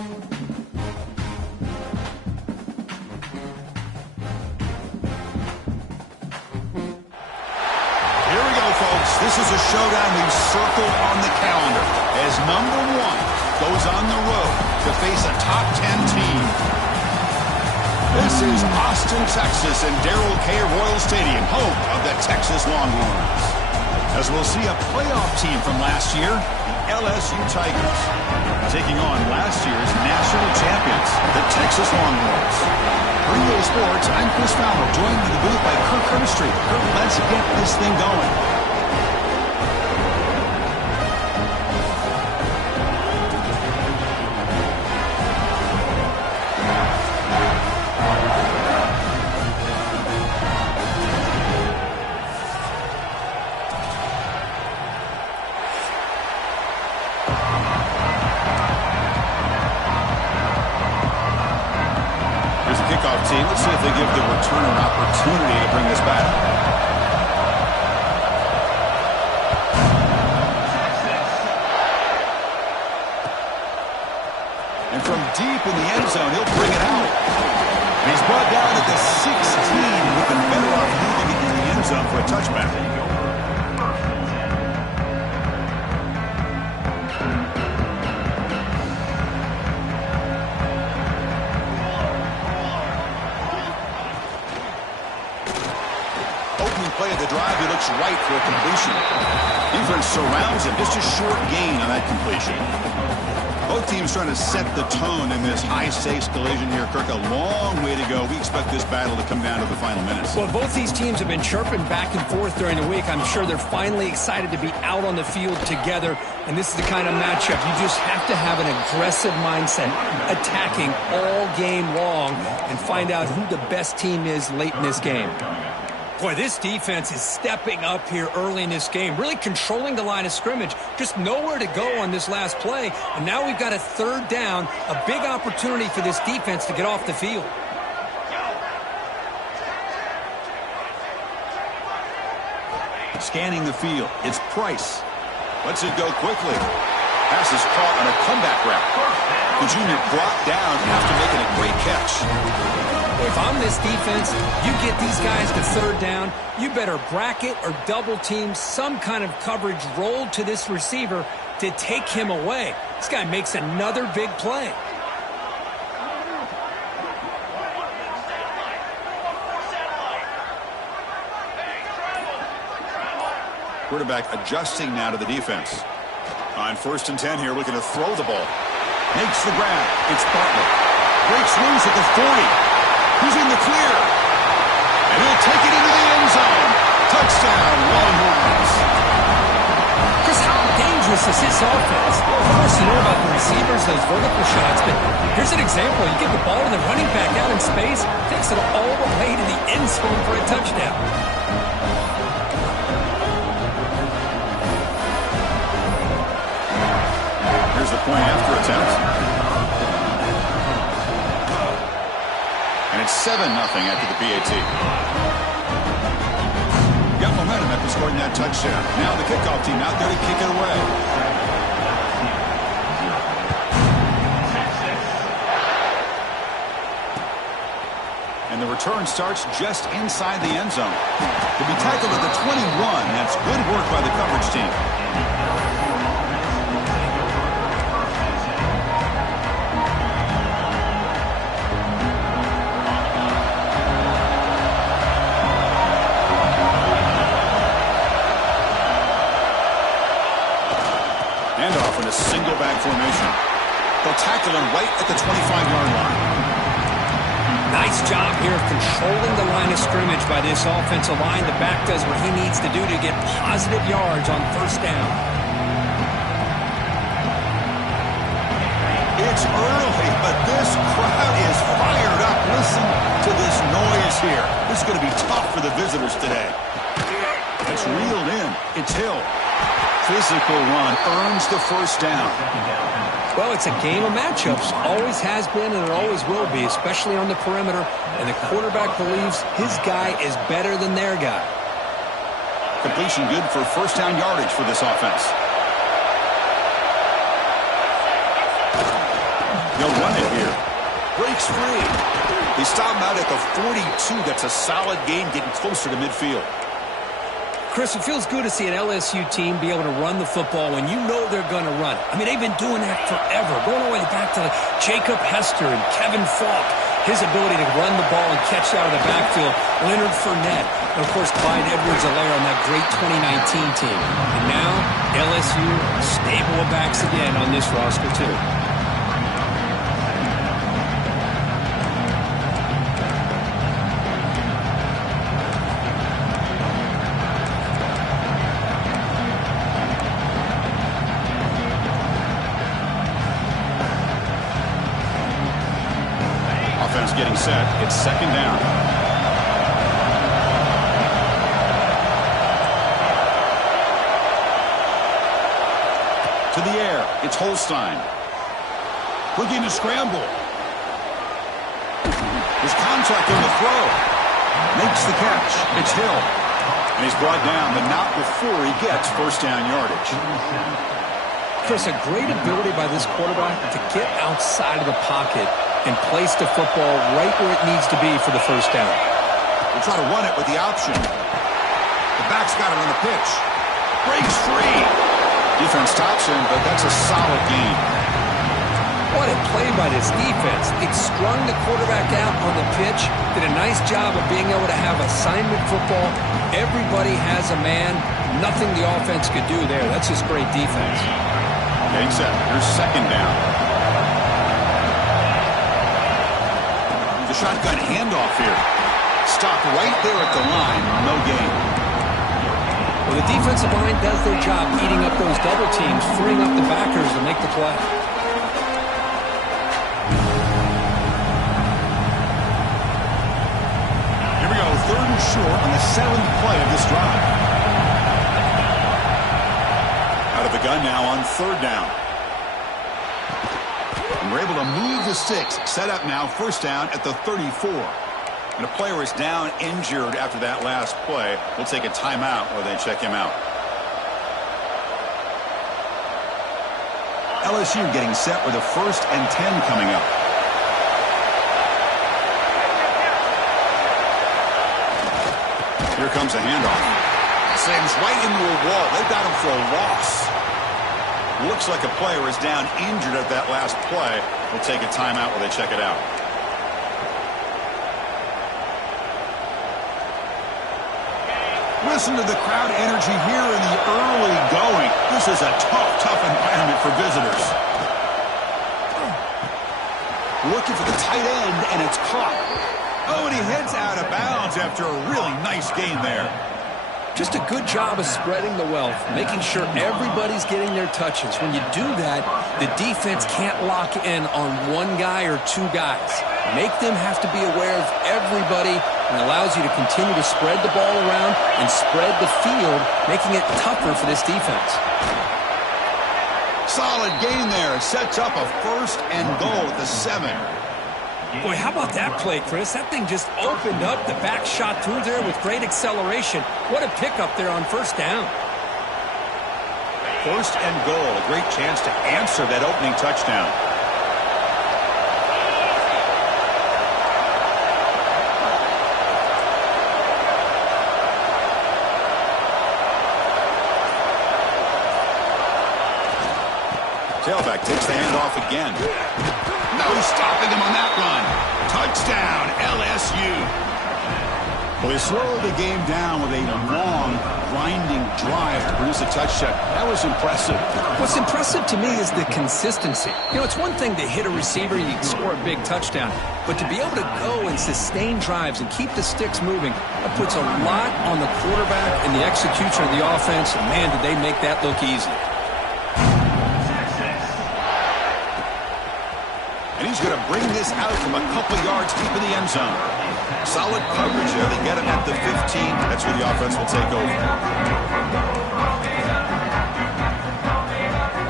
This is a showdown we've circled on the calendar as number 1 goes on the road to face a top 10 team. This is Austin, Texas, and Darrell K. Royal Stadium, home of the Texas Longhorns. As we'll see a playoff team from last year, the LSU Tigers, taking on last year's national champions, the Texas Longhorns. For EA Sports, I'm Chris Fowler, joined in the booth by Kirk Herbstreit. Kirk, let's get this thing going. Team. Let's see if they give the returner an opportunity to bring this back. And from deep in the end zone, he'll bring it out. And he's brought down at the 16, with the better off moving it into the end zone for a touchback. Play of the drive, he looks right for a completion. Defense surrounds him, just a short gain on that completion. Both teams trying to set the tone in this high-stakes collision here. Kirk, a long way to go. We expect this battle to come down to the final minutes. Well, both these teams have been chirping back and forth during the week. I'm sure they're finally excited to be out on the field together, and this is the kind of matchup you just have to have an aggressive mindset, attacking all game long, and find out who the best team is late in this game. Boy, this defense is stepping up here early in this game, really controlling the line of scrimmage. Just nowhere to go on this last play, and now we've got a third down, a big opportunity for this defense to get off the field. Scanning the field, it's Price. Lets it go quickly. Pass is caught on a comeback route. The junior brought down after making a great catch. If I'm this defense, you get these guys to third down, you better bracket or double team some kind of coverage rolled to this receiver to take him away. This guy makes another big play. Quarterback adjusting now to the defense. On 1st and 10 here, looking to throw the ball. Makes the grab. It's Butler. Breaks loose at the 40. He's in the clear. And he'll take it into the end zone. Touchdown, Longhorns. Chris, how dangerous is this offense? Of course, you know about the receivers, those vertical shots, but here's an example. You get the ball to the running back out in space, takes it all the way to the end zone for a touchdown. Here's the point after attempt. And it's 7-0 after the PAT. Got momentum after scoring that touchdown. Now the kickoff team out there to kick it away. And the return starts just inside the end zone. To be tackled at the 21, that's good work by the coverage team. Handoff in a single back formation. They'll tackle him right at the 25-yard line. Nice job here of controlling the line of scrimmage by this offensive line. The back does what he needs to do to get positive yards on first down. It's early, but this crowd is fired up. Listen to this noise here. This is going to be tough for the visitors today. It's reeled in. It's Hill. Physical run earns the first down. Well, it's a game of matchups. Always has been and it always will be, especially on the perimeter. And the quarterback believes his guy is better than their guy. Completion good for first down yardage for this offense. He'll run it here. Breaks free. They stop him out at the 42. That's a solid gain, getting closer to midfield. Chris, it feels good to see an LSU team be able to run the football when you know they're going to run it. I mean, they've been doing that forever, going all the way back to Jacob Hester and Kevin Falk. His ability to run the ball and catch out of the backfield, Leonard Fournette, and, of course, Clyde Edwards-Helaire on that great 2019 team. And now, LSU, stable of backs again on this roster, too. Getting set. It's second down. To the air. It's Holstein. Looking to scramble. There's contact on the throw. Makes the catch. It's Hill. And he's brought down, but not before he gets first down yardage. Chris, a great ability by this quarterback to get outside of the pocket and place the football right where it needs to be for the first down. We'll try to run it with the option. The back's got it on the pitch. Breaks free. Defense stops him, but that's a solid gain. What a play by this defense. It strung the quarterback out on the pitch, did a nice job of being able to have assignment football. Everybody has a man. Nothing the offense could do there. That's just great defense. Getting set. Here's second down. The shotgun handoff here. Stopped right there at the line. No gain. Well, the defensive line does their job eating up those double teams, freeing up the backers to make the play. Here we go. Third and short on the 7th play of this drive. Out of the gun now on third down. And we're able to move the sticks. Set up now, first down at the 34. And a player is down injured after that last play. We'll take a timeout while they check him out. LSU getting set with a 1st and 10 coming up. Here comes a handoff. Slams right into a wall. They've got him for a loss. Looks like a player is down injured at that last play. We'll take a timeout while they check it out. Listen to the crowd energy here in the early going. This is a tough environment for visitors. Looking for the tight end, and it's caught. Oh, and he heads out of bounds after a really nice gain there. Just a good job of spreading the wealth, making sure everybody's getting their touches. When you do that, the defense can't lock in on one guy or two guys. Make them have to be aware of everybody, and allows you to continue to spread the ball around and spread the field, making it tougher for this defense. Solid gain there. Sets up a 1st and goal at the 7. Boy, how about that play, Chris? That thing just opened up. The back shot through there with great acceleration. What a pickup there on first down. 1st and goal. A great chance to answer that opening touchdown. Tailback takes the handoff again. No stopping him on that run. Touchdown, LSU. Well, they slowed the game down with a long, grinding drive to produce a touchdown. That was impressive. What's impressive to me is the consistency. You know, it's one thing to hit a receiver, you can score a big touchdown. But to be able to go and sustain drives and keep the sticks moving, that puts a lot on the quarterback and the execution of the offense. And, man, did they make that look easy. And he's going to bring this out from a couple yards deep in the end zone. Solid coverage there. They get him at the 15. That's where the offense will take over.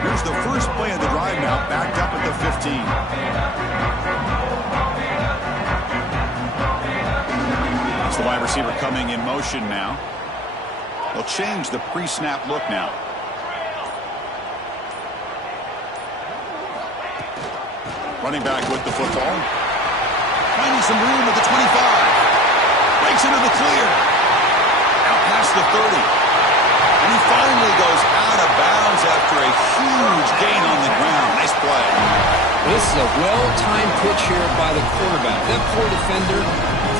Here's the first play of the drive now, backed up at the 15. It's the wide receiver coming in motion now. They'll change the pre-snap look now. Running back with the football. Finding some room at the 25. Breaks into the clear. Out past the 30. And he finally goes out of bounds after a huge gain on the ground. Nice play. This is a well-timed pitch here by the quarterback. That poor defender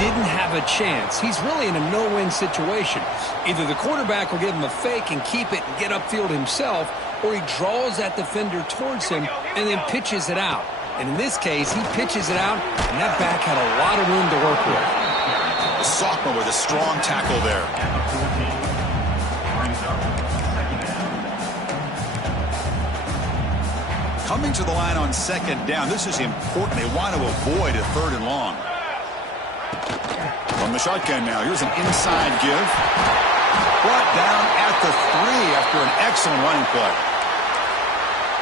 didn't have a chance. He's really in a no-win situation. Either the quarterback will give him a fake and keep it and get upfield himself, or he draws that defender towards him and then pitches it out. And in this case, he pitches it out, and that back had a lot of room to work with. The sophomore with a strong tackle there. Coming to the line on second down. This is important. They want to avoid a 3rd and long. From the shotgun now. Here's an inside give. Brought down at the 3 after an excellent running play.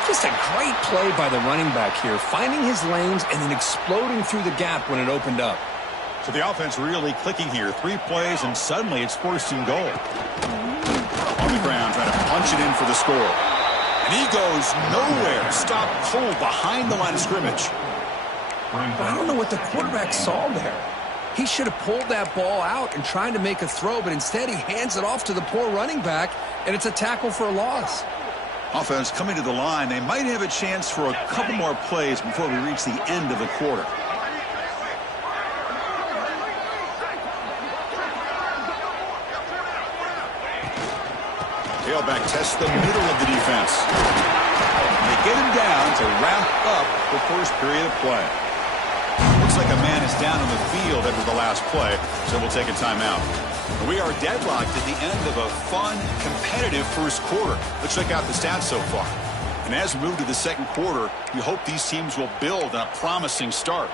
Just a great play by the running back here, finding his lanes and then exploding through the gap when it opened up. So the offense really clicking here. 3 plays, and suddenly it's 1st and goal. On the ground, trying to punch it in for the score. And he goes nowhere. Stopped cold behind the line of scrimmage. I don't know what the quarterback saw there. He should have pulled that ball out and tried to make a throw, but instead he hands it off to the poor running back, and it's a tackle for a loss. Offense coming to the line. They might have a chance for a couple more plays before we reach the end of the quarter. Tailback tests the middle of the defense. They get him down to wrap up the first period of play. Looks like a man is down on the field after the last play, so we'll take a timeout. We are deadlocked at the end of a fun, competitive first quarter. Let's check out the stats so far. And as we move to the second quarter, we hope these teams will build on a promising start.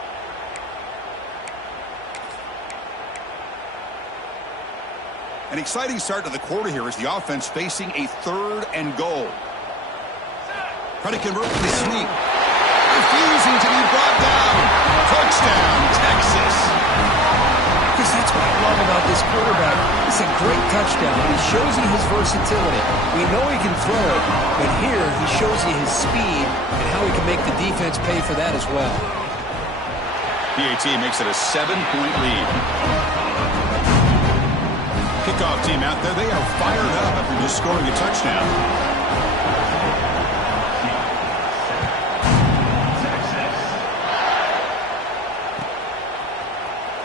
An exciting start to the quarter here as the offense facing a 3rd and goal. Trying to convert with the sneak. Refusing to be brought down. Touchdown, Texas. Because that's what I love about this quarterback. It's a great touchdown. He shows you his versatility. We know he can throw it, but here he shows you his speed and how he can make the defense pay for that as well. PAT makes it a 7-point lead. Kickoff team out there. They are fired up after just scoring a touchdown.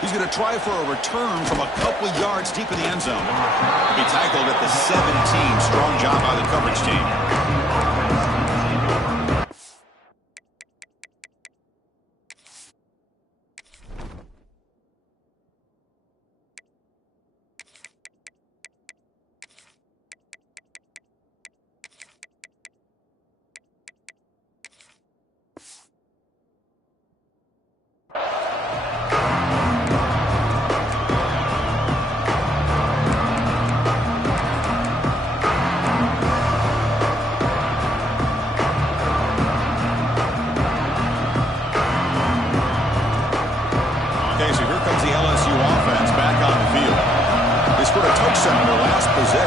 He's going to try for a return from a couple of yards deep in the end zone. He'll be tackled at the 17. Strong job by the coverage team.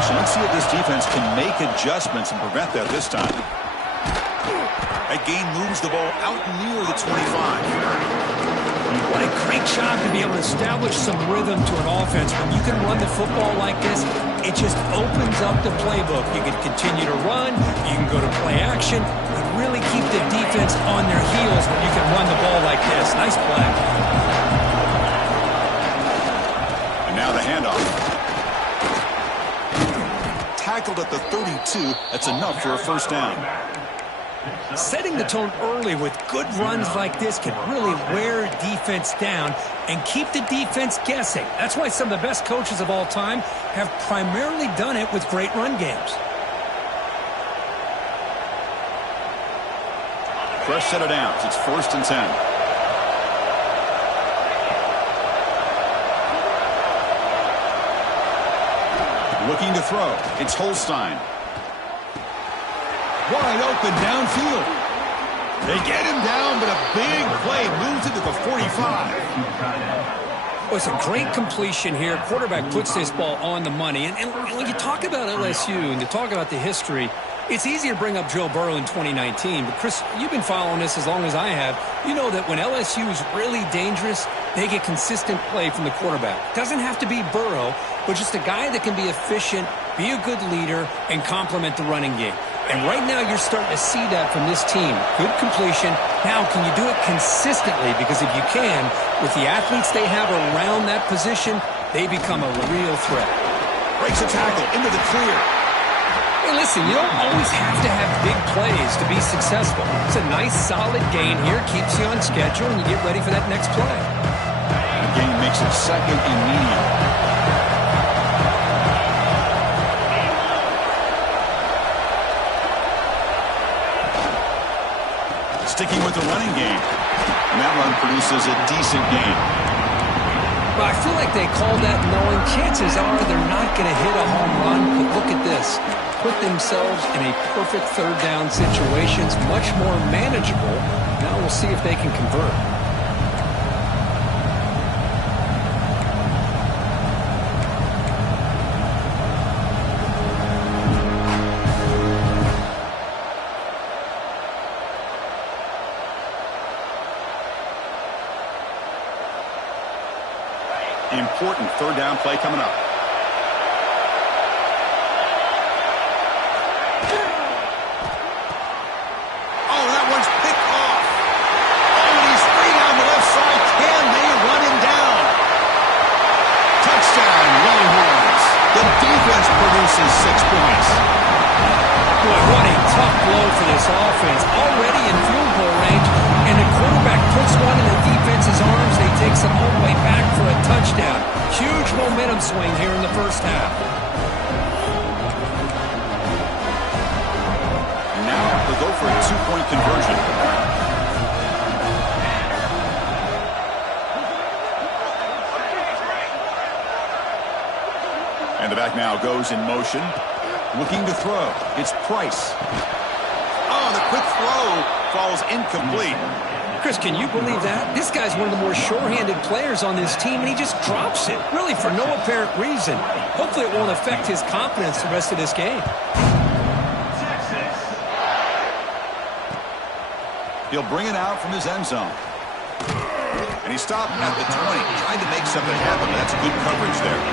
Let's see if this defense can make adjustments and prevent that this time. That gain moves the ball out near the 25. What a great job to be able to establish some rhythm to an offense. When you can run the football like this, it just opens up the playbook. You can continue to run, you can go to play action, and really keep the defense on their heels when you can run the ball like this. Nice play. And now the handoff. Tackled at the 32. That's enough for a first down. Setting the tone early with good runs like this can really wear defense down and keep the defense guessing. That's why some of the best coaches of all time have primarily done it with great run games. Fresh set of downs. It's 1st and 10. Looking to throw. It's Holstein. Wide open downfield. They get him down, but a big play moves it to the 45. Well, it's a great completion here. Quarterback puts this ball on the money. And when you talk about LSU and you talk about the history, It's easy to bring up Joe Burrow in 2019, but Chris, you've been following this as long as I have. You know that when LSU is really dangerous, they get consistent play from the quarterback. Doesn't have to be Burrow, but just a guy that can be efficient, be a good leader, and complement the running game. And right now you're starting to see that from this team. Good completion. Now, can you do it consistently? Because if you can, with the athletes they have around that position, they become a real threat. Breaks a tackle into the clear. Hey, listen, you don't always have to have big plays to be successful. It's a nice, solid gain here, keeps you on schedule, and you get ready for that next play. The gain makes it second and medium. Sticking with the running game. And that run produces a decent gain. Well, I feel like they called that knowing chances are they're not going to hit a home run, but look at this. Put themselves in a perfect third down situations, much more manageable. Now we'll see if they can convert. Important third down play coming up. Oh, that one's picked off. Oh, and he's free down the left side. Can they run him down? Touchdown, Longhorns. The defense produces 6 points. Boy, what a tough blow for this offense. Already in field goal range, and the quarterback puts one in the defense's arms. They take some all the way back for a touchdown. Huge momentum swing here in the first half. Now they'll go for a 2-point conversion. And the back now goes in motion. Looking to throw. It's Price. Oh, the quick throw falls incomplete. Chris, can you believe that? This guy's one of the more sure-handed players on this team, and he just drops it, really for no apparent reason. Hopefully it won't affect his confidence the rest of this game. He'll bring it out from his end zone. And he stopped at the 20, trying to make something happen. That's good coverage there.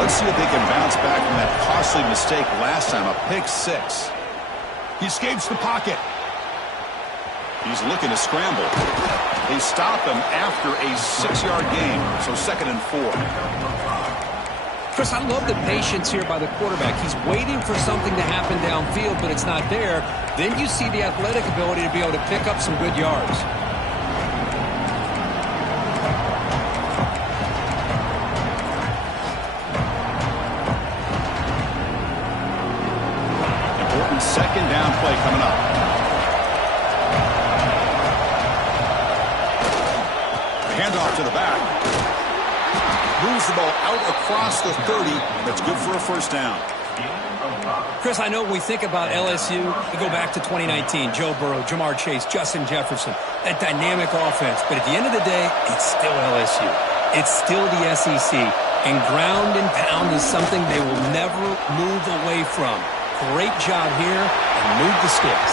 Let's see if they can bounce back from that costly mistake last time, a pick 6. He escapes the pocket. He's looking to scramble. They stop him after a 6-yard gain, so 2nd and 4. Chris, I love the patience here by the quarterback. He's waiting for something to happen downfield, but it's not there. Then you see the athletic ability to be able to pick up some good yards. Second down play coming up. Handoff to the back. Moves the ball out across the 30. That's good for a first down. Chris, I know when we think about LSU, we go back to 2019. Joe Burrow, Jamar Chase, Justin Jefferson. That dynamic offense. But at the end of the day, it's still LSU. It's still the SEC. And ground and pound is something they will never move away from. Great job here, and move the sticks.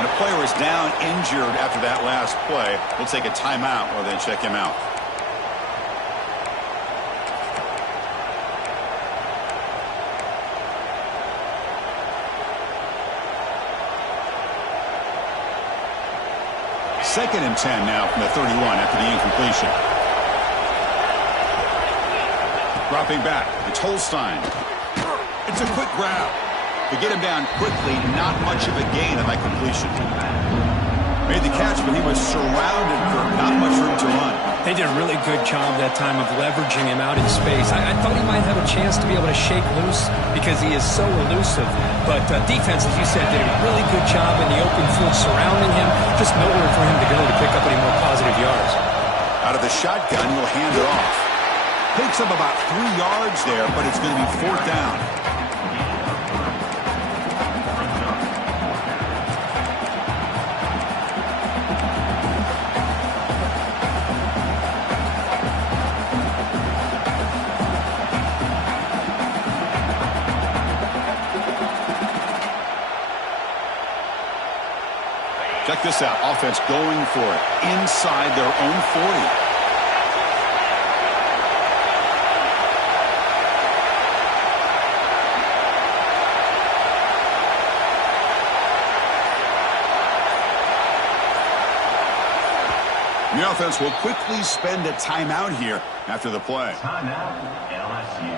And a player is down injured after that last play. We'll take a timeout or then check him out. Second and 10 now from the 31 after the incompletion. Dropping back, it's Holstein. It's a quick grab. To get him down quickly, not much of a gain on that completion. Made the catch, but he was surrounded for not much room to run. They did a really good job that time of leveraging him out in space. I thought he might have a chance to be able to shake loose because he is so elusive. But defense, as you said, did a really good job in the open field surrounding him. Just nowhere for him to go to pick up any more positive yards. Out of the shotgun, he'll hand it off. Picks up about 3 yards there, but it's going to be 4th down. Check this out. Offense going for it inside their own 40. The offense will quickly spend a timeout here after the play. Timeout, LSU.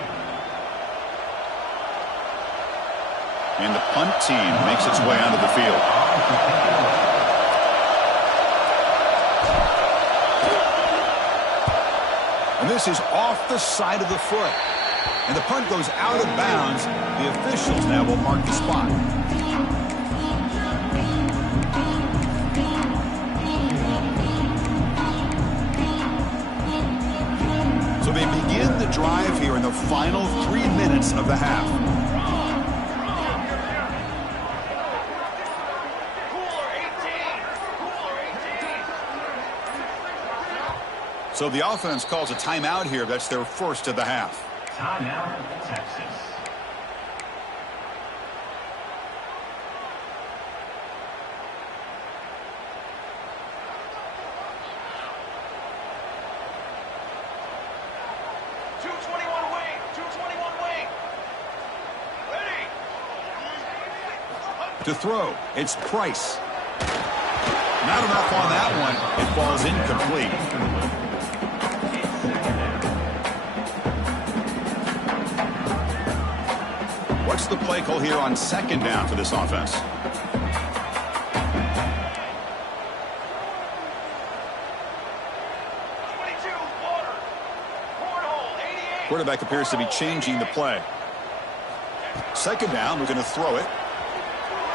And the punt team makes its way onto the field. And this is off the side of the foot. And the punt goes out of bounds. The officials now will mark the spot. So they begin the drive here in the final 3 minutes of the half. So the offense calls a timeout here. That's their first of the half. Timeout, Texas. To throw, it's Price. Not enough on that one. It falls incomplete. What's the play call here on 2nd down for this offense? Quarterback appears to be changing the play. 2nd down, we're going to throw it.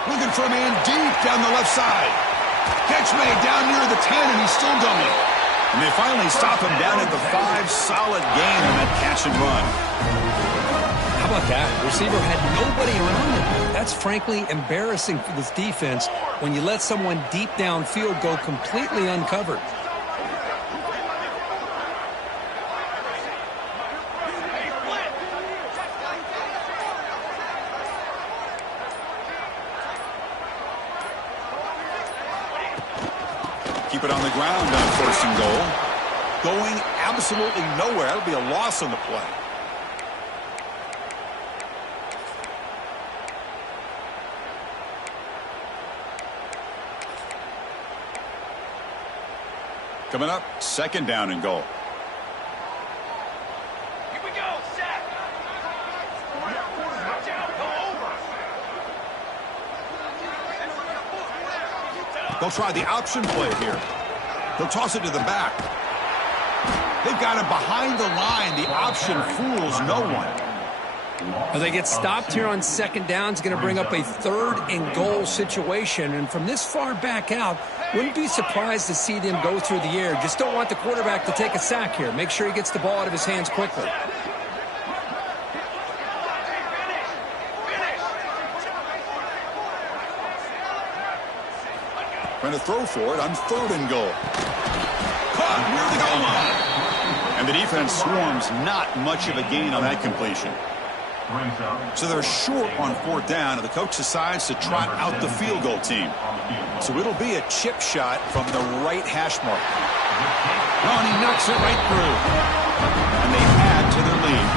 Looking for a man deep down the left side. Catch made down near the 10, and he's still going. And they finally stop him down at the 5. Solid gain on that catch and run. How about that? The receiver had nobody around him. That's frankly embarrassing for this defense when you let someone deep downfield go completely uncovered. Keep it on the ground on 1st and goal. Going absolutely nowhere. That'll be a loss on the play. Coming up, 2nd down and goal. Here we go, sack. Watch out, go over. They'll try the option play here. They'll toss it to the back. They've got him behind the line. The option fools no one. Well, they get stopped here on 2nd down. It's going to bring up a 3rd and goal situation. And from this far back out, wouldn't be surprised to see them go through the air. Just don't want the quarterback to take a sack here. Make sure he gets the ball out of his hands quickly. Trying to throw for it on 3rd and goal. Caught near the goal line. And the defense swarms not much of a gain on that completion. So they're short on 4th down, and the coach decides to trot out the field goal team. So it'll be a chip shot from the right hash mark. Oh, and he knocks it right through. And they add to their lead.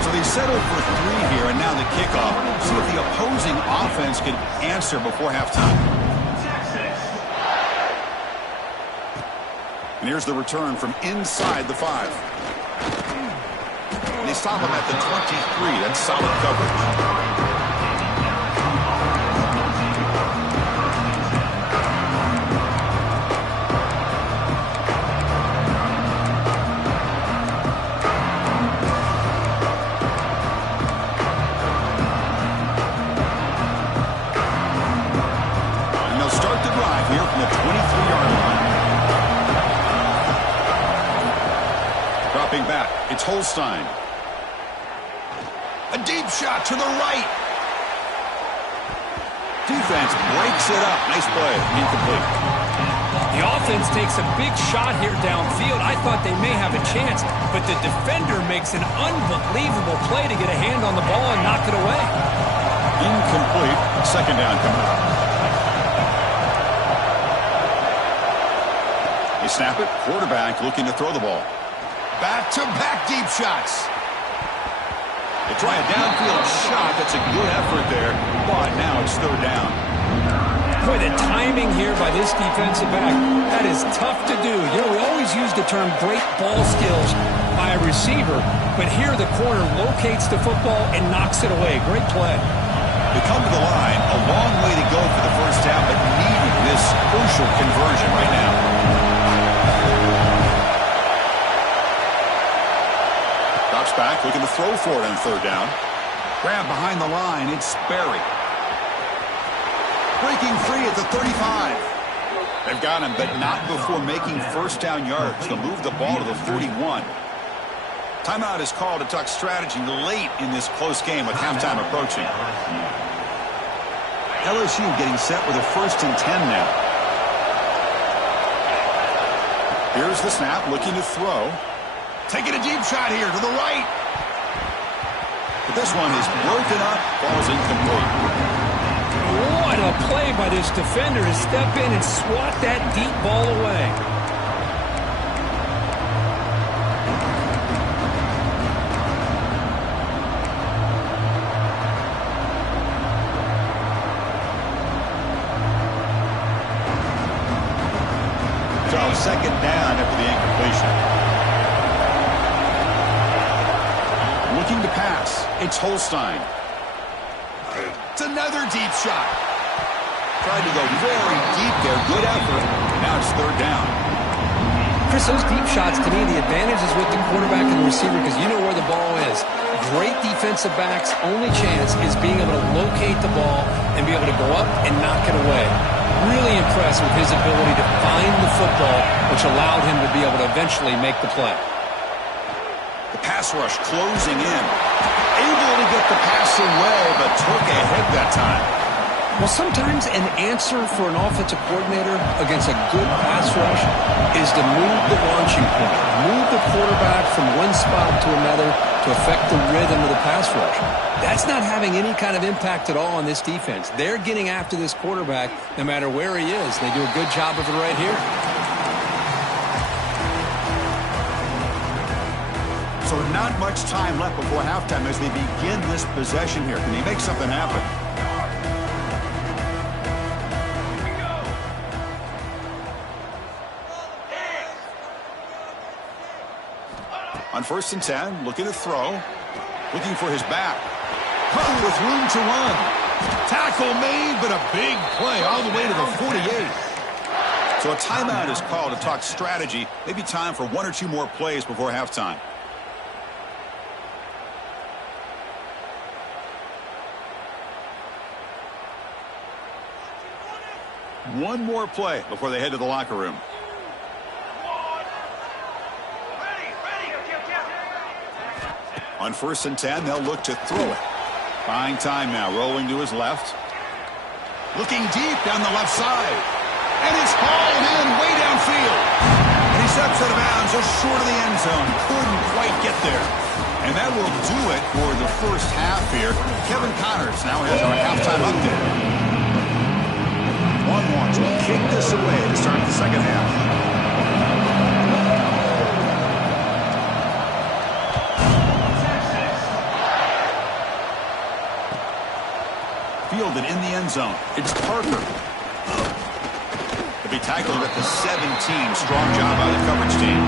So they settle for 3 here, and now the kickoff. See if the opposing offense can answer before halftime. And here's the return from inside the 5. They stop him at the 23. That's solid coverage. And they'll start the drive here from the 23-yard line. Dropping back. It's Holstein. A deep shot to the right. Defense breaks it up. Nice play. Incomplete. The offense takes a big shot here downfield. I thought they may have a chance, but the defender makes an unbelievable play to get a hand on the ball and knock it away. Incomplete. Second down coming up. They snap it. Quarterback looking to throw the ball. Back-to-back deep shots. They try a downfield shot. That's a good effort there, but now it's third down. Boy, the timing here by this defensive back, that is tough to do. You know, we always use the term great ball skills by a receiver, but here the corner locates the football and knocks it away. Great play. They come to the line, a long way to go for the first down, but needing this crucial conversion right now. Drops back, looking to throw for it on third down. Grab behind the line, it's Sperry. Breaking free at the 35. They've got him, but not before making first down yards. They'll move the ball to the 41. Timeout is called to talk strategy late in this close game with halftime approaching. LSU getting set with a 1st and 10 now. Here's the snap, looking to throw. Taking a deep shot here to the right. But this one is broken up, falls incomplete. What a play by this defender to step in and swat that deep ball away. So second down after the incompletion. Looking to pass. It's Holstein. It's another deep shot. Tried to go very deep there. Good effort. Now it's third down. Chris, those deep shots, to me, the advantage is with the quarterback and the receiver because you know where the ball is. Great defensive backs' only chance is being able to locate the ball and be able to go up and knock it away. Really impressed with his ability to find the football, which allowed him to be able to eventually make the play. The pass rush closing in. Able to get the pass away, but took a hit that time. Well, sometimes an answer for an offensive coordinator against a good pass rush is to move the launching point, move the quarterback from one spot to another to affect the rhythm of the pass rush. That's not having any kind of impact at all on this defense. They're getting after this quarterback no matter where he is. They do a good job of it right here. So not much time left before halftime as they begin this possession here. Can they make something happen? On 1st and 10, looking to throw. Looking for his back. With room to run. Tackle made, but a big play all the way to the 48. So a timeout is called to talk strategy. Maybe time for 1 or 2 more plays before halftime. One more play before they head to the locker room. On 1st and 10, they'll look to throw it. Buying time now, rolling to his left. Looking deep down the left side. And it's hauled in way downfield. And he steps out of bounds just short of the end zone. Couldn't quite get there. And that will do it for the first half here. Kevin Connors now has our halftime update. Wants to kick this away to start the second half. Fielded in the end zone. It's Parker. To be tackled at the 17. Strong job by the coverage team.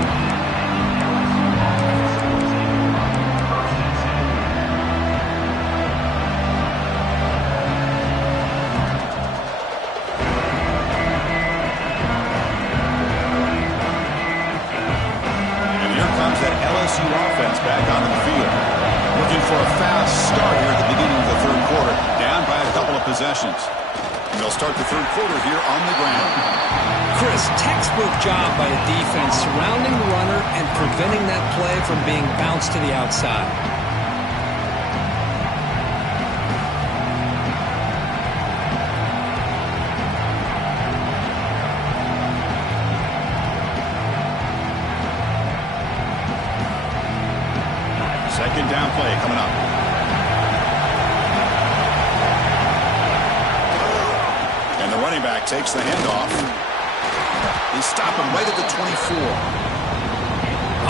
LSU offense back onto the field. Looking for a fast start here at the beginning of the third quarter. Down by a couple of possessions. And they'll start the third quarter here on the ground. Chris, textbook job by the defense surrounding the runner and preventing that play from being bounced to the outside. Second down play coming up. And the running back takes the handoff. They stop him right at the 24.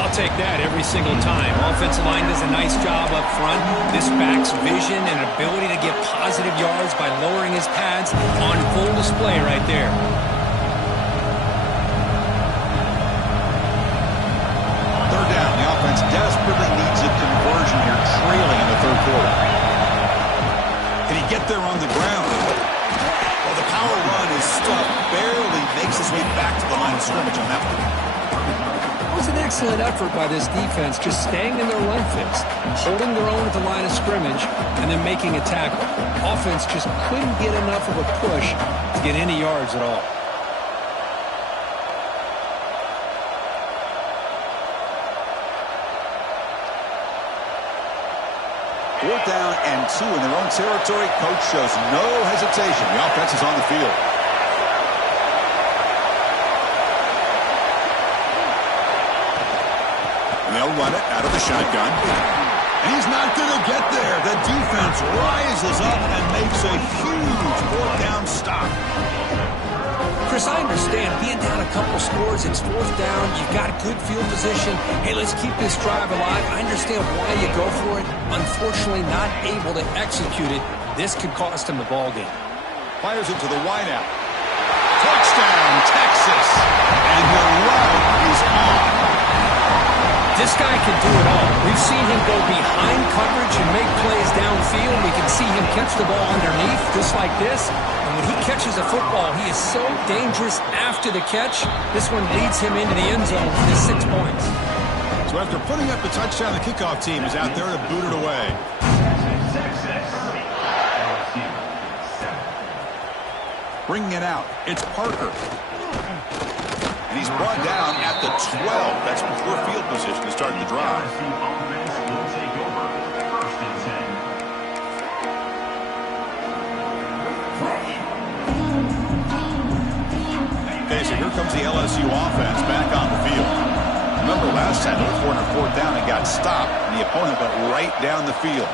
I'll take that every single time. Offensive line does a nice job up front. This back's vision and ability to get positive yards by lowering his pads on full display right there. Third down. The offense desperately needs a conversion here, trailing in the third quarter. Can he get there on the ground? Well, the power run is stuffed, barely makes his way back to the line of scrimmage on that one. It was an excellent effort by this defense, just staying in their run fix, holding their own at the line of scrimmage, and then making a tackle. Offense just couldn't get enough of a push to get any yards at all. Fourth down and 2 in their own territory. Coach shows no hesitation. The offense is on the field. And they'll run it out of the shotgun. And he's not going to get there. The defense rises up and makes a huge fourth down stop. Chris, I understand being down a couple scores, it's fourth down, you've got good field position. Hey, let's keep this drive alive. I understand why you go for it. Unfortunately, not able to execute it. This could cost him the ball game. Fires it to the wideout. Touchdown, Texas. And the route is on. This guy can do it all. We've seen him go behind coverage and make plays downfield. We can see him catch the ball underneath, just like this. And when he catches a football, he is so dangerous after the catch. This one leads him into the end zone for the 6 points. So after putting up the touchdown, the kickoff team is out there to boot it away. Bringing it out, it's Parker. And he's brought down at the 12. That's poor field position to start the drive. Okay, so here comes the LSU offense back on the field. Remember last time they were 4 down and got stopped, and the opponent went right down the field.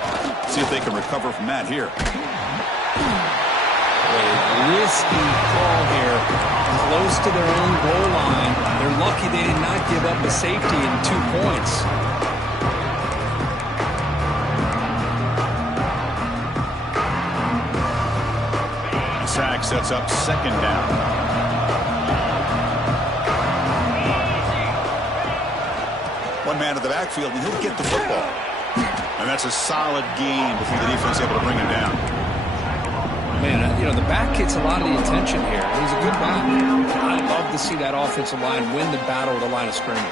See if they can recover from that here. A risky call here. Close to their own goal line. They're lucky they did not give up a safety in 2 points. The sack sets up second down. One man in the backfield, and he'll get the football. And that's a solid gain before the defense is able to bring him down. Man, the back gets a lot of the attention here. He's a good back. I'd love to see that offensive line win the battle at the line of scrimmage.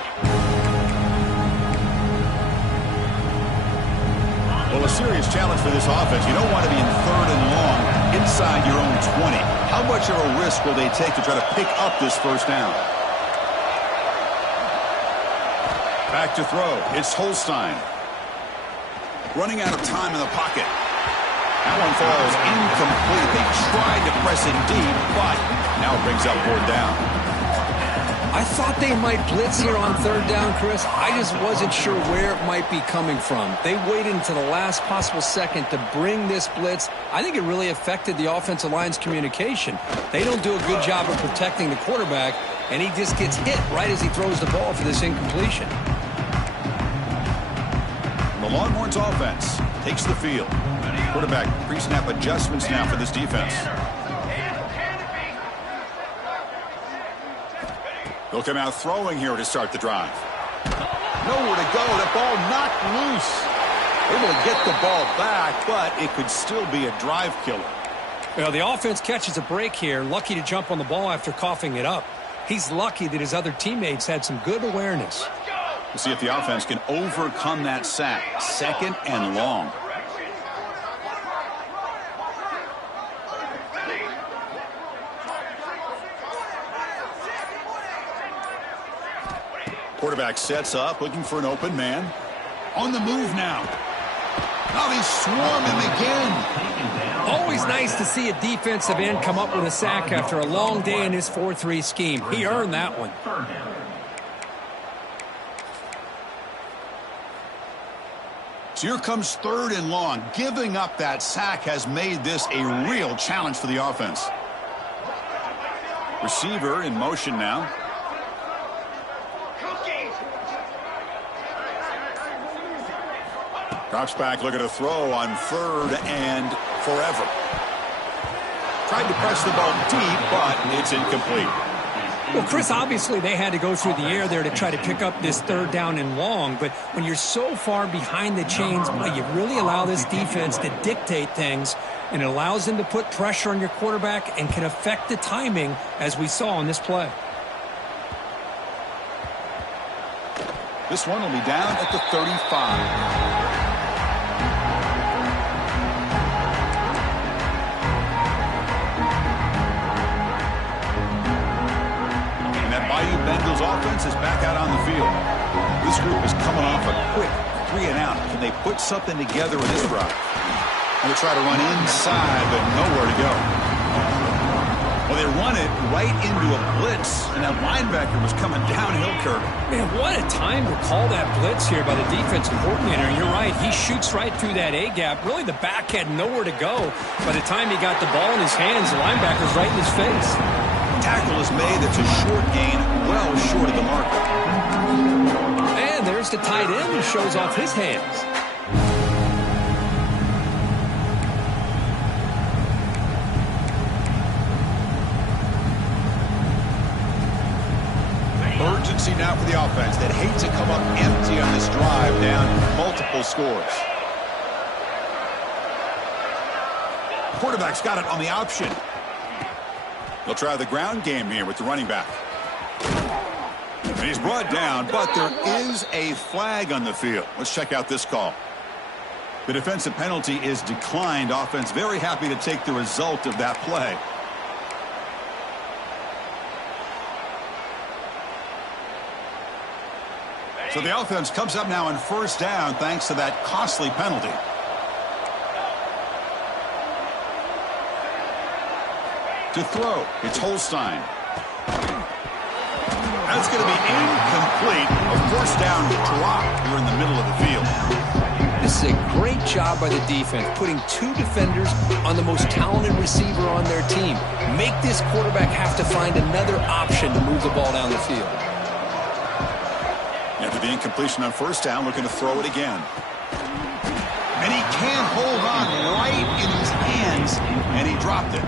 Well, a serious challenge for this offense. You don't want to be in third and long inside your own 20. How much of a risk will they take to try to pick up this first down? Back to throw. It's Holstein. Running out of time in the pocket. That one falls incomplete. They tried to press it deep, but now it brings up fourth down. I thought they might blitz here on third down, Chris. I just wasn't sure where it might be coming from. They waited until the last possible second to bring this blitz. I think it really affected the offensive line's communication. They don't do a good job of protecting the quarterback, and he just gets hit right as he throws the ball for this incompletion. The Longhorns offense takes the field. Quarterback pre-snap adjustments now for this defense. They'll come out throwing here to start the drive. Nowhere to go. The ball knocked loose. Able to get the ball back, but it could still be a drive killer. Well, the offense catches a break here. Lucky to jump on the ball after coughing it up. He's lucky that his other teammates had some good awareness. We'll see if the offense can overcome that sack. Second and long. Quarterback sets up, looking for an open man. On the move now. Now they swarm him again. Always nice to see a defensive end come up with a sack after a long day in his 4-3 scheme. He earned that one. So here comes 3rd and long. Giving up that sack has made this a real challenge for the offense. Receiver in motion now. Drops back, look at a throw on 3rd and forever. Tried to press the ball deep, but it's incomplete. Well, Chris, obviously they had to go through the air there to try to pick up this 3rd down and long, but when you're so far behind the chains, well, you really allow this defense to dictate things, and it allows them to put pressure on your quarterback and can affect the timing, as we saw on this play. This one will be down at the 35. Bayou Bengals offense is back out on the field. This group is coming off a quick 3 and out. Can they put something together with this drive? Going to try to run inside, but nowhere to go. Well, they run it right into a blitz, and that linebacker was coming downhill, Kirk. Man, what a time to call that blitz here by the defensive coordinator. And you're right, he shoots right through that A-gap. Really, the back had nowhere to go. By the time he got the ball in his hands, the linebacker's right in his face. Tackle is made. That's a short gain, well short of the marker. And there's the tight end who shows off his hands. Urgency now for the offense that hate to come up empty on this drive, down multiple scores. Quarterback's got it on the option. They'll try the ground game here with the running back. And he's brought down, but there is a flag on the field. Let's check out this call. The defensive penalty is declined. Offense very happy to take the result of that play. So the offense comes up now on 1st down thanks to that costly penalty. To throw, it's Holstein. That's going to be incomplete. A 1st down drop here in the middle of the field. This is a great job by the defense, putting 2 defenders on the most talented receiver on their team. Make this quarterback have to find another option to move the ball down the field. After the incompletion on 1st down, looking to throw it again. And he can't hold on right in his hands, and he dropped it.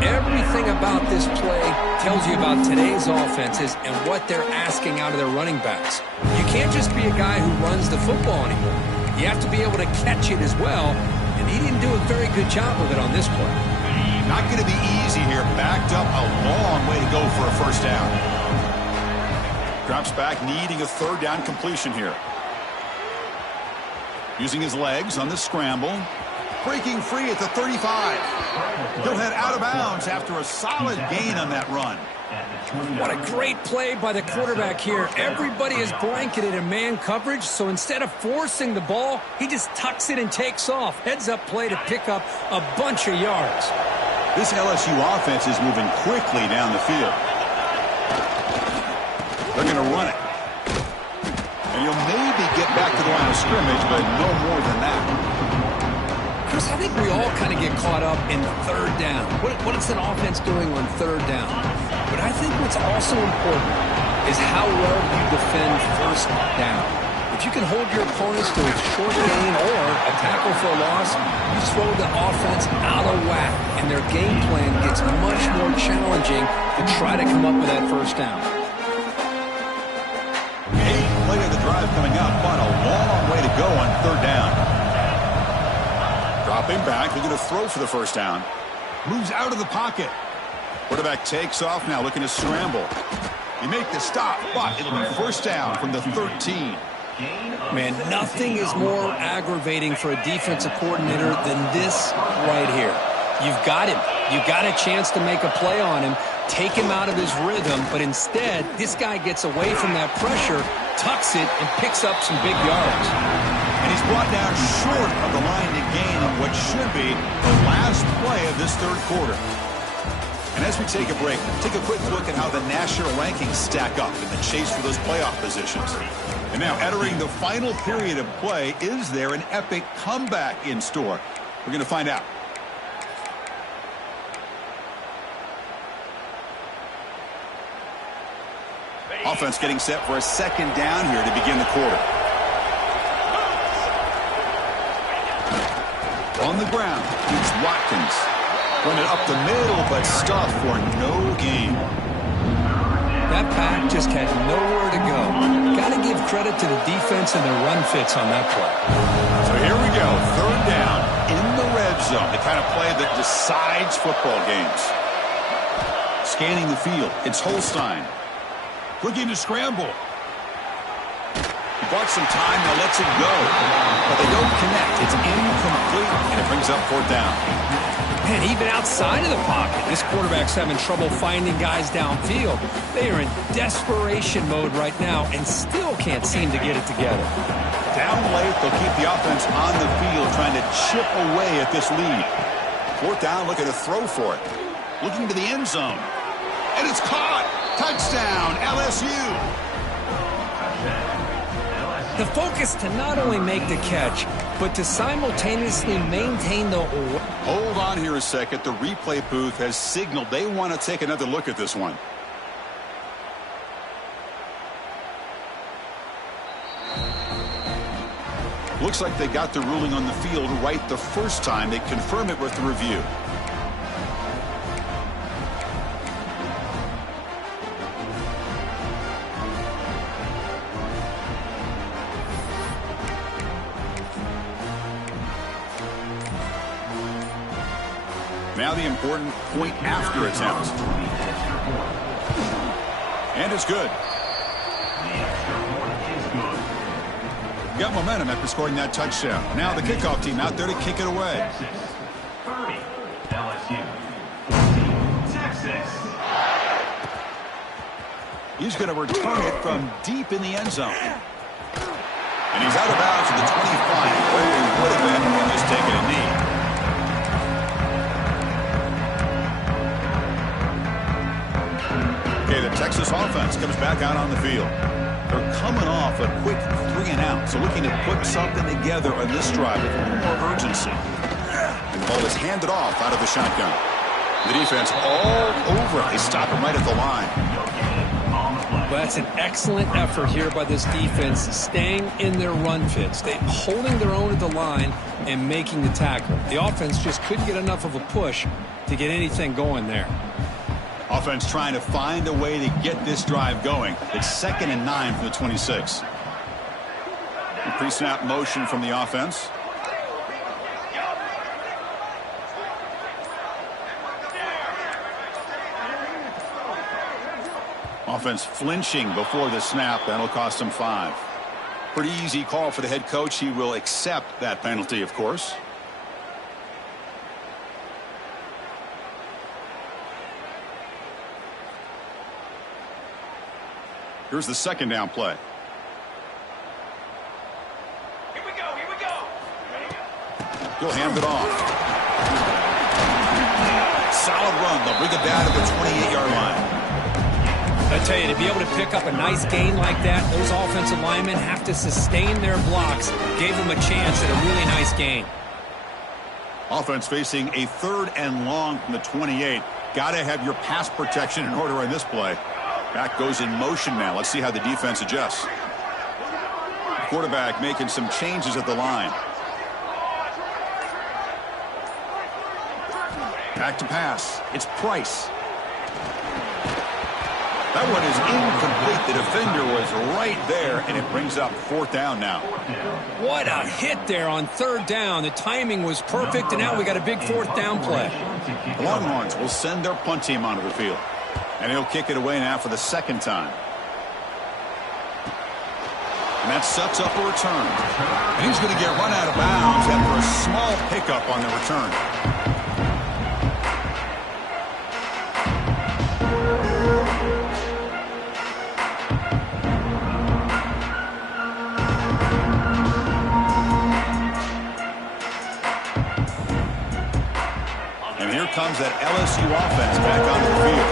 Everything about this play tells you about today's offenses and what they're asking out of their running backs. You can't just be a guy who runs the football anymore. You have to be able to catch it as well, and he didn't do a very good job of it on this play. Not going to be easy here. Backed up a long way to go for a 1st down. Drops back, needing a 3rd down completion here. Using his legs on the scramble. Breaking free at the 35. He'll head out of bounds after a solid gain on that run. What a great play by the quarterback here. Everybody is blanketed in man coverage, so instead of forcing the ball, he just tucks it and takes off. Heads-up play to pick up a bunch of yards. This LSU offense is moving quickly down the field. They're going to run it. And you'll maybe get back to the line of scrimmage, but no more than that. Chris, I think we all kind of get caught up in 3rd down. What is an offense doing on 3rd down? But I think what's also important is how well you defend 1st down. If you can hold your opponents to a short gain or a tackle for a loss, you throw the offense out of whack, and their game plan gets much more challenging to try to come up with that 1st down. 8th play of the drive coming up, but a long way to go on 3rd down. Dropping back, looking to throw for the 1st down. Moves out of the pocket. Quarterback takes off now, looking to scramble. He make the stop, but it'll be 1st down from the 13. Man, nothing is more aggravating for a defensive coordinator than this right here. You've got him. You've got a chance to make a play on him. take him out of his rhythm, but instead, this guy gets away from that pressure, tucks it, and picks up some big yards. And he's brought down short of the line to gain on what should be the last play of this third quarter. And as we take a break, take a quick look at how the national rankings stack up in the chase for those playoff positions. And now, entering the final period of play, is there an epic comeback in store? We're going to find out. Offense getting set for a second down here to begin the quarter. On the ground, it's Watkins. Run it up the middle, but stuffed for no gain. That pack just had nowhere to go. Got to give credit to the defense and their run fits on that play. So here we go, third down in the red zone. The kind of play that decides football games. Scanning the field, it's Holstein. Looking to scramble. He bought some time, now lets it go. But they don't connect. It's incomplete, and it brings up fourth down. Man, even outside of the pocket, this quarterback's having trouble finding guys downfield. They are in desperation mode right now and still can't seem to get it together. Down late, they'll keep the offense on the field, trying to chip away at this lead. Fourth down, looking to throw for it. Looking to the end zone. And it's caught! Touchdown, LSU! The focus to not only make the catch, but to simultaneously maintain the... Hold on here a second. The replay booth has signaled they want to take another look at this one. Looks like they got the ruling on the field right the first time. They confirm it with the review. Now the important point after attempt. And it's good. Got momentum after scoring that touchdown. Now the kickoff team out there to kick it away. He's going to return it from deep in the end zone. And he's out of bounds at the 25, where he would have been just taking a knee. Okay, the Texas offense comes back out on the field. They're coming off a quick 3-and-out, so looking to put something together on this drive with a little more urgency. And the ball is handed off out of the shotgun. The defense all over it. They stop him right at the line. Well, that's an excellent effort here by this defense, staying in their run fits. They're holding their own at the line and making the tackle. The offense just couldn't get enough of a push to get anything going there. Offense trying to find a way to get this drive going. It's 2nd and 9 from the 26. Pre-snap motion from the offense. Offense flinching before the snap. That'll cost him 5. Pretty easy call for the head coach. He will accept that penalty, of course. Here's the second down play. Here we go, here we go. He'll hand it off. Solid run. They'll bring it down to the 28-yard line. I tell you, to be able to pick up a nice gain like that, those offensive linemen have to sustain their blocks. Gave them a chance at a really nice gain. Offense facing a 3rd and long from the 28. Got to have your pass protection in order on this play. Back goes in motion now. Let's see how the defense adjusts. Quarterback making some changes at the line. Back to pass. It's Price. That one is incomplete. The defender was right there, and it brings up 4th down now. What a hit there on 3rd down. The timing was perfect, and now we got a big 4th down play. The Longhorns will send their punt team onto the field. And he'll kick it away now for the 2nd time. And that sets up a return. And he's going to get run out of bounds after a small pickup on the return. comes that LSU offense back onto the field.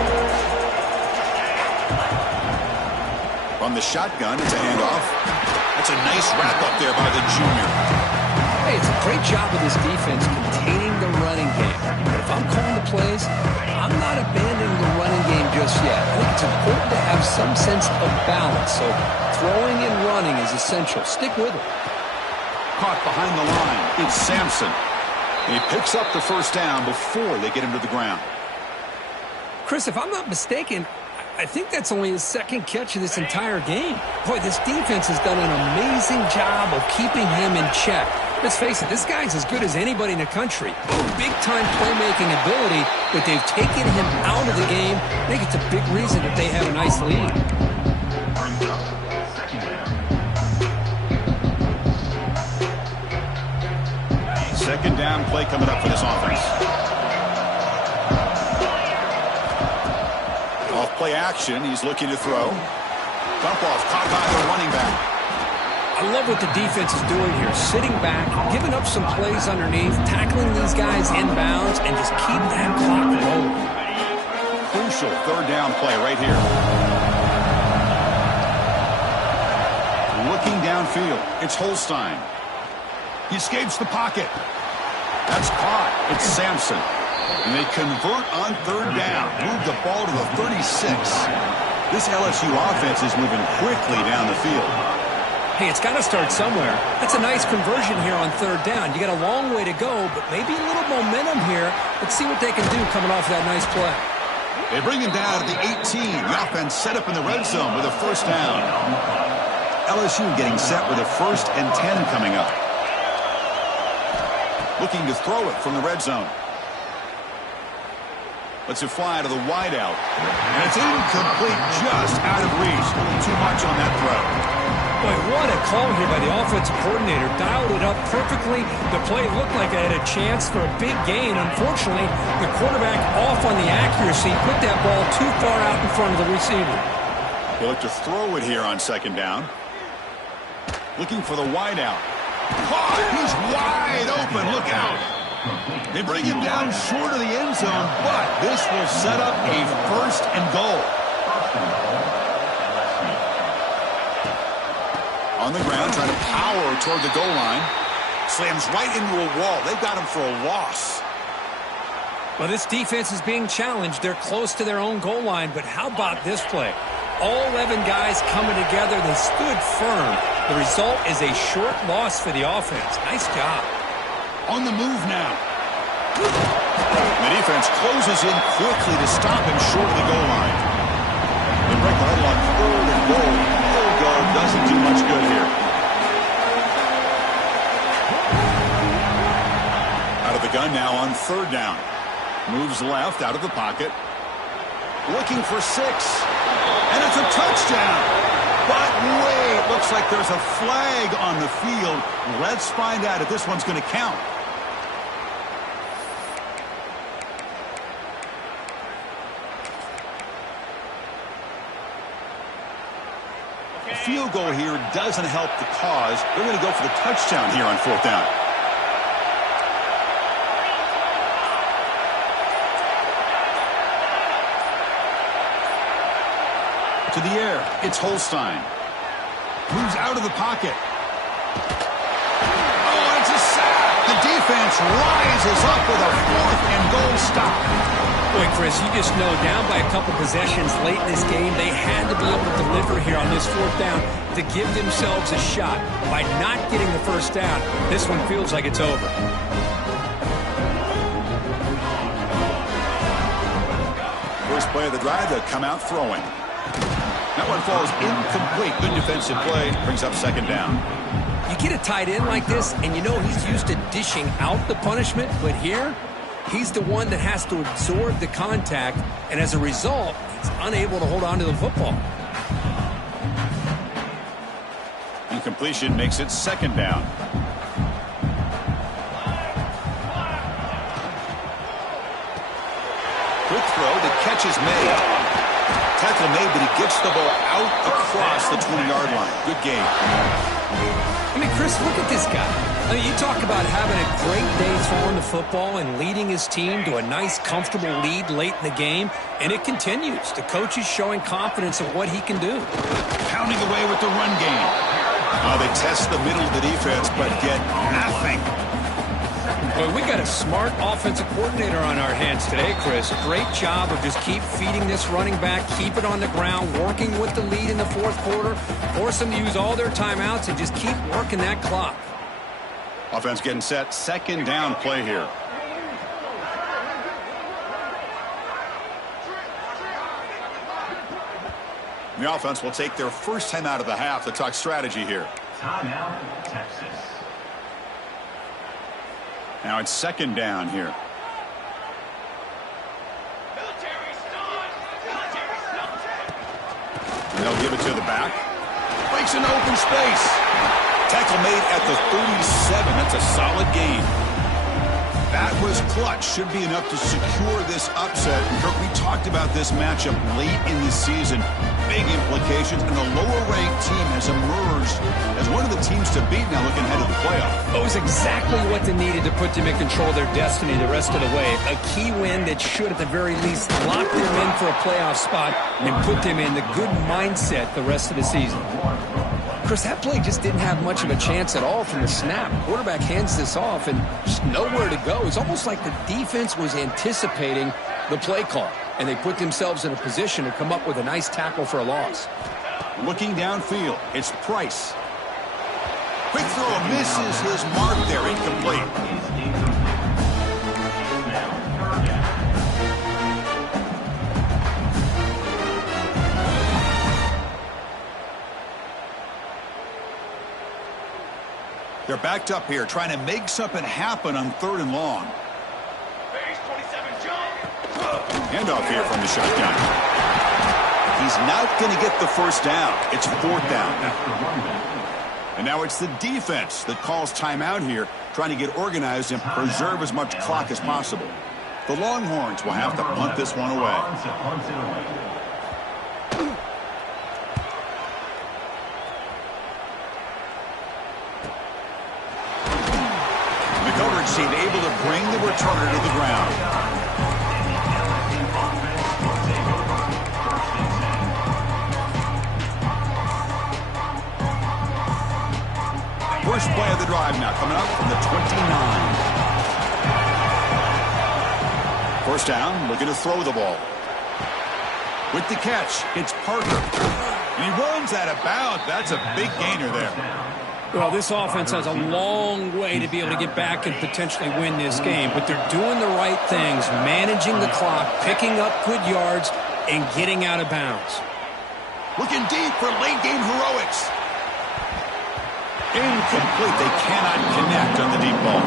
From the shotgun, it's a handoff. That's a nice wrap-up there by the junior. Hey, it's a great job of this defense containing the running game. But if I'm calling the plays, I'm not abandoning the running game just yet. I think it's important to have some sense of balance. So throwing and running is essential. Stick with it. Caught behind the line. It's Sampson. He picks up the first down before they get him to the ground. Chris, if I'm not mistaken, I think that's only his second catch of this entire game. Boy, this defense has done an amazing job of keeping him in check. Let's face it, this guy's as good as anybody in the country. Big-time playmaking ability, but they've taken him out of the game. I think it's a big reason that they have a nice lead. Second down play coming up for this offense. Off play action, he's looking to throw. Dump off, caught by the running back. I love what the defense is doing here. Sitting back, giving up some plays underneath, tackling these guys inbounds, and just keep that clock rolling. Crucial third down play right here. Looking downfield, it's Holstein. He escapes the pocket. That's caught. It's Sampson. And they convert on third down. Move the ball to the 36. This LSU offense is moving quickly down the field. Hey, it's got to start somewhere. That's a nice conversion here on third down. You got a long way to go, but maybe a little momentum here. Let's see what they can do coming off that nice play. They bring him down at the 18. The offense set up in the red zone with a first down. LSU getting set with a 1st and 10 coming up. Looking to throw it from the red zone. Lets it fly to the wideout. And it's incomplete, just out of reach. A little too much on that throw. Boy, what a call here by the offensive coordinator. Dialed it up perfectly. The play looked like it had a chance for a big gain. Unfortunately, the quarterback off on the accuracy, put that ball too far out in front of the receiver. They look to throw it here on second down. Looking for the wideout. Caught! He's wide open. Look out. They bring him down short of the end zone, but this will set up a 1st and goal. On the ground, trying to power toward the goal line. Slams right into a wall. They've got him for a loss. Well, this defense is being challenged. They're close to their own goal line, but how about this play? All 11 guys coming together. They stood firm. The result is a short loss for the offense. Nice job. On the move now. The defense closes in quickly to stop him short of the goal line. They break the huddle on 3rd and goal. Field goal doesn't do much good here. Out of the gun now on 3rd down. Moves left out of the pocket. Looking for 6. And it's a touchdown. But wait, looks like there's a flag on the field. Let's find out if this one's going to count. A field goal here doesn't help the cause. They're going to go for the touchdown here on 4th down. To the air, it's Holstein. Moves out of the pocket. Oh, it's a sack. The defense rises up with a 4th and goal stop. Boy, Chris, you just know down by a couple possessions late in this game, they had to be able to deliver here on this 4th down to give themselves a shot. By not getting the first down, this one feels like it's over. First play of the drive, they'll come out throwing. That one falls incomplete. Good defensive play. Brings up 2nd down. You get a tight end like this, and you know he's used to dishing out the punishment, but here, he's the one that has to absorb the contact, and as a result, he's unable to hold on to the football. Incompletion makes it 2nd down. Quick throw. The catch is made. Tackle made, but he gets the ball out across the 20-yard line. Good game. I mean, Chris, look at this guy. I mean, you talk about having a great day throwing the football and leading his team to a nice, comfortable lead late in the game, and it continues. The coach is showing confidence of what he can do. Pounding away with the run game. They test the middle of the defense, but get nothing. Well, we got a smart offensive coordinator on our hands today, Chris. Great job of just keep feeding this running back, keep it on the ground, working with the lead in the fourth quarter, force them to use all their timeouts, and just keep working that clock. Offense getting set. Second down play here. The offense will take their first time out of the half to talk strategy here. Timeout, Texas. Now it's second down here. Military stun! Military stun! And they'll give it to the back. Breaks into open space. Tackle made at the 37. That's a solid gain. That was clutch. Should be enough to secure this upset. Kirk, we talked about this matchup late in the season. Big implications, and the lower-ranked team has emerged as one of the teams to beat now looking ahead of the playoff. It was exactly what they needed to put them in control of their destiny the rest of the way. A key win that should, at the very least, lock them in for a playoff spot and put them in the good mindset the rest of the season. Chris, that play just didn't have much of a chance at all from the snap. Quarterback hands this off and just nowhere to go. It's almost like the defense was anticipating the play call, and they put themselves in a position to come up with a nice tackle for a loss. Looking downfield, it's Price. Quick throw misses his mark there, incomplete. They're backed up here, trying to make something happen on third and long. Base 27 jump! Handoff here from the shotgun. He's not going to get the first down. It's fourth down. And now it's the defense that calls timeout here, trying to get organized and preserve as much clock as possible. The Longhorns will have to punt this one away. Coverage team able to bring the returner to the ground. First play of the drive now coming up from the 29. First down, looking to throw the ball. With the catch, it's Parker. And he runs out of bounds. That's a big gainer there. Well, this offense has a long way to be able to get back and potentially win this game, but they're doing the right things, managing the clock, picking up good yards, and getting out of bounds. Looking deep for late-game heroics. Incomplete. They cannot connect on the deep ball.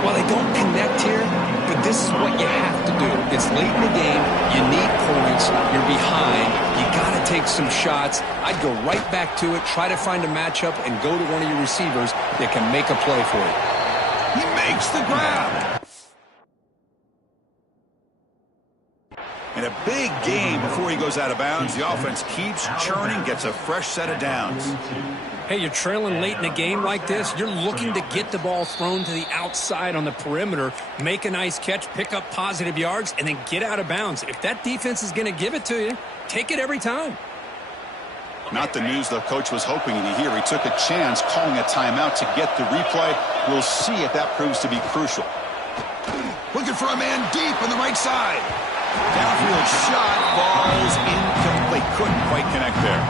Well, they don't connect here, but this is what you have to do. It's late in the game. You need points. You're behind. You got to take some shots. I'd go right back to it, try to find a matchup, and go to one of your receivers that can make a play for you. He makes the grab. And a big game before he goes out of bounds. The offense keeps churning, gets a fresh set of downs. Hey, you're trailing late in a game like this. You're looking to get the ball thrown to the outside on the perimeter, make a nice catch, pick up positive yards, and then get out of bounds. If that defense is going to give it to you, take it every time. Not the news the coach was hoping to hear. He took a chance calling a timeout to get the replay. We'll see if that proves to be crucial. Looking for a man deep on the right side. Downfield shot falls incomplete. Couldn't quite connect there.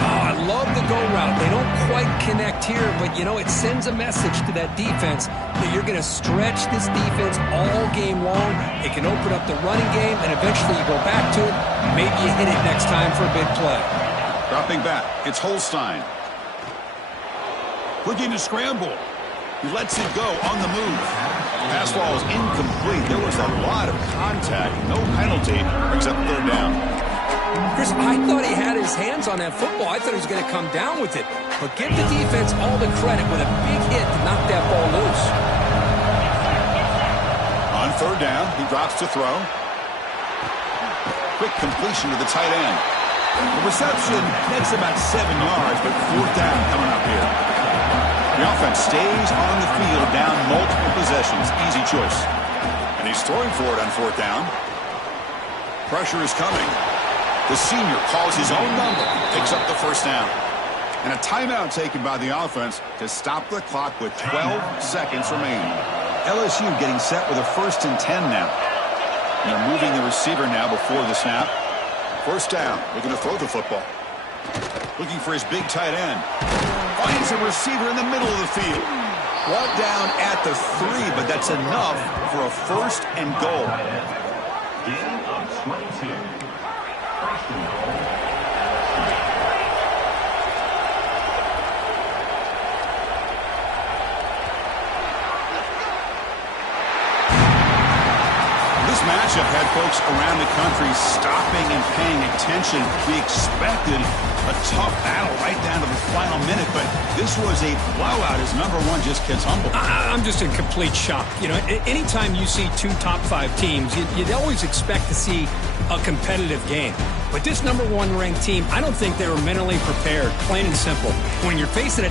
Oh, I love the go route. They don't quite connect here, but, you know, it sends a message to that defense that you're going to stretch this defense all game long. It can open up the running game, and eventually you go back to it. Maybe you hit it next time for a big play. Dropping back, it's Holstein. Looking to scramble. He lets it go on the move. Pass ball is incomplete. There was a lot of contact. No penalty. Brings up third down. Chris, I thought he had his hands on that football. I thought he was going to come down with it. But give the defense all the credit with a big hit to knock that ball loose. On third down, he drops to throw. quick completion to the tight end. The reception makes about 7 yards, but 4th down coming up here. The offense stays on the field down multiple possessions. Easy choice. And he's throwing for it on 4th down. Pressure is coming. The senior calls his own number, picks up the 1st down. And a timeout taken by the offense to stop the clock with 12 seconds remaining. LSU getting set with a 1st and 10 now. They're moving the receiver now before the snap. 1st down, looking to throw the football. Looking for his big tight end. Finds a receiver in the middle of the field. Brought down at the 3, but that's enough for a 1st and goal. Gain of 22. 1st and goal. This matchup had folks around the country stopping and paying attention. We expected a tough battle right down to the final minute, but this was a blowout as number 1 just gets humbled. I'm just in complete shock. You know, anytime you see 2 top 5 teams, you'd always expect to see a competitive game. But this number 1 ranked team, I don't think they were mentally prepared, plain and simple. When you're facing a